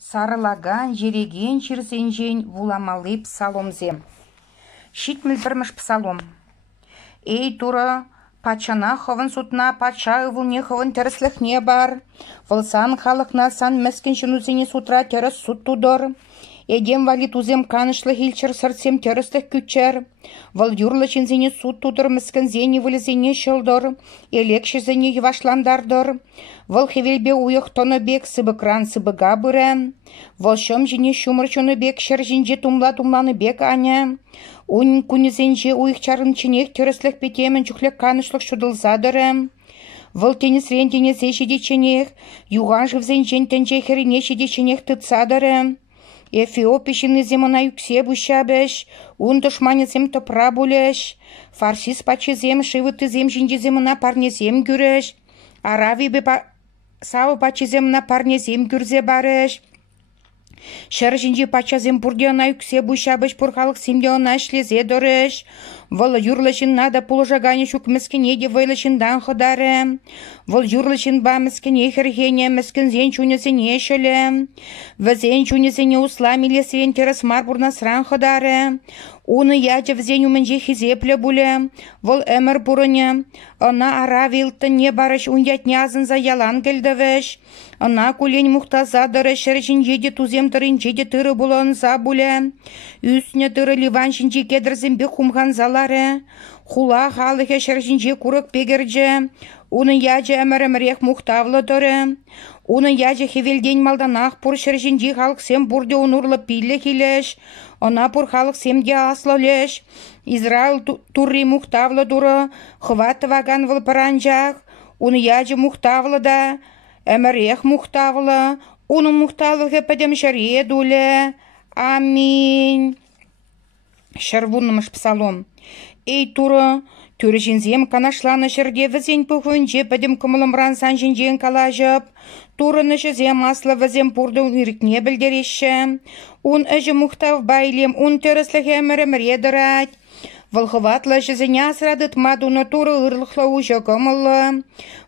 Сарылаган, жереген чирсенжен вуламалы псаломзе. Щитміл бірміш псалом. Эй, тура, пачана ховын сутна, пача ывылне ховын тәрісліхне бар. Вылсан халықна сан мәскен жынузене сутра тәріс сут тудыр. Эдем валит узем канышлы хилчер сырцем тәрістік күтчер. Вал юрлы чынзене сут тудыр мәскен зене вылезене шылдыр. Элекші зене евашландардыр. Вал хевелбе уйық тоны бек сыбыкран сыбыга бұры. Вал шым жіне шумыр чоны бек шыр жинже тумланы бек аня. Ун күнізенже уйық чарын чынек тәріслік петемін жүклік канышлық шудылзадыры. Вал тенес рентене зешеде ченек, юған живзенжен тенже херене шеде ченек тыцадыры. Эфиопишины земана юксе бущабеш, ун душманезем топра булеш, фарсис пачезем шивыты зем жинже земана парнезем гюреш, арави бе сау пачезем на парнезем гюрзе бареш. Шар жинже пачазем бурдиона юксе бущабеш пурхалық семдиона шлезе дореш. Вал юрлышын нада пулжагане шук мескенеде вайлышын дан ходары. Вал юрлышын ба мескене хергене мескен зен чунесене шеле. Вазен чунесене усламиле сен терес марбурна сран ходары. Уны яча взен уменже хизепле буле. Вал эмер буроне. Она аравилты не барыш унятнязын за ялан гельдевеш. Она кулень мухтаза дыры шершин еде тузем тырынчеде тыры булон за буле. Үсне тыры ливан шинче кедрзембе хумхан залары. Хула халыхе шершинче курык пегерже. Уны яча эмер эмерех мухтавлы дыры. Уны яча хевелден малданах пур шершинче халык сем бурде унурлы пилле хилеш. Она пур халык семге аслолеш. Израил турри мухтавлы дуры. Хват ваган выл паранжах. Уны яча мухтавлы да. Эмерех мухтавлы. Уны мухтавлы педем шаре дуле. Аминь. Шарвунымыш псалом. Эй, тура, түржінзем канашланы шырге візен пөхінже бідім күмілімран сан жінжен калажып. Турыны жізем аслы візем пұрды үрікне білдереші. Он әжі мұқтав байлем, он теріслігі әмірімір едірат. Валхыватлы жізіне асырадыт мадуны туры ұрлықлы ұжы көмілі.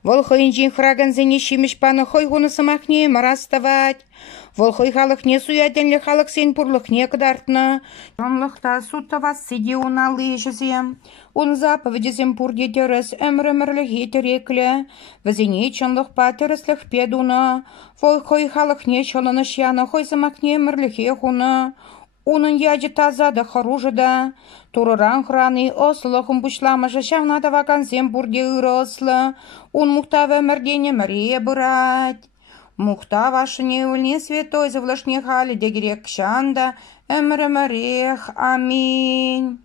Валхыйынжен храган зене шиміш паны хойғыны сымақне мараставать. Волхой халық не суяденлі халық сен пұрлық не кыдартны. Жонлықта суттавас сиде уналы жізем. Он заповедізем пұрде теріс әмір-әмірлігі тереклі. Візіне чонлық па теріслік педуны. Волхой халық не чолыны шияны хой сымақне әмірлігі хуны. Унын яжы тазады харужыда. Турыран храны ослықын бұшламышы шавнада вакан сен пұрде ұрыслы. Он мұқтавы әмірдене мәрие бұрать. Мухта вашыне өлне святой завлашне хали дегерек шанда, эмрэмэрех, аминь.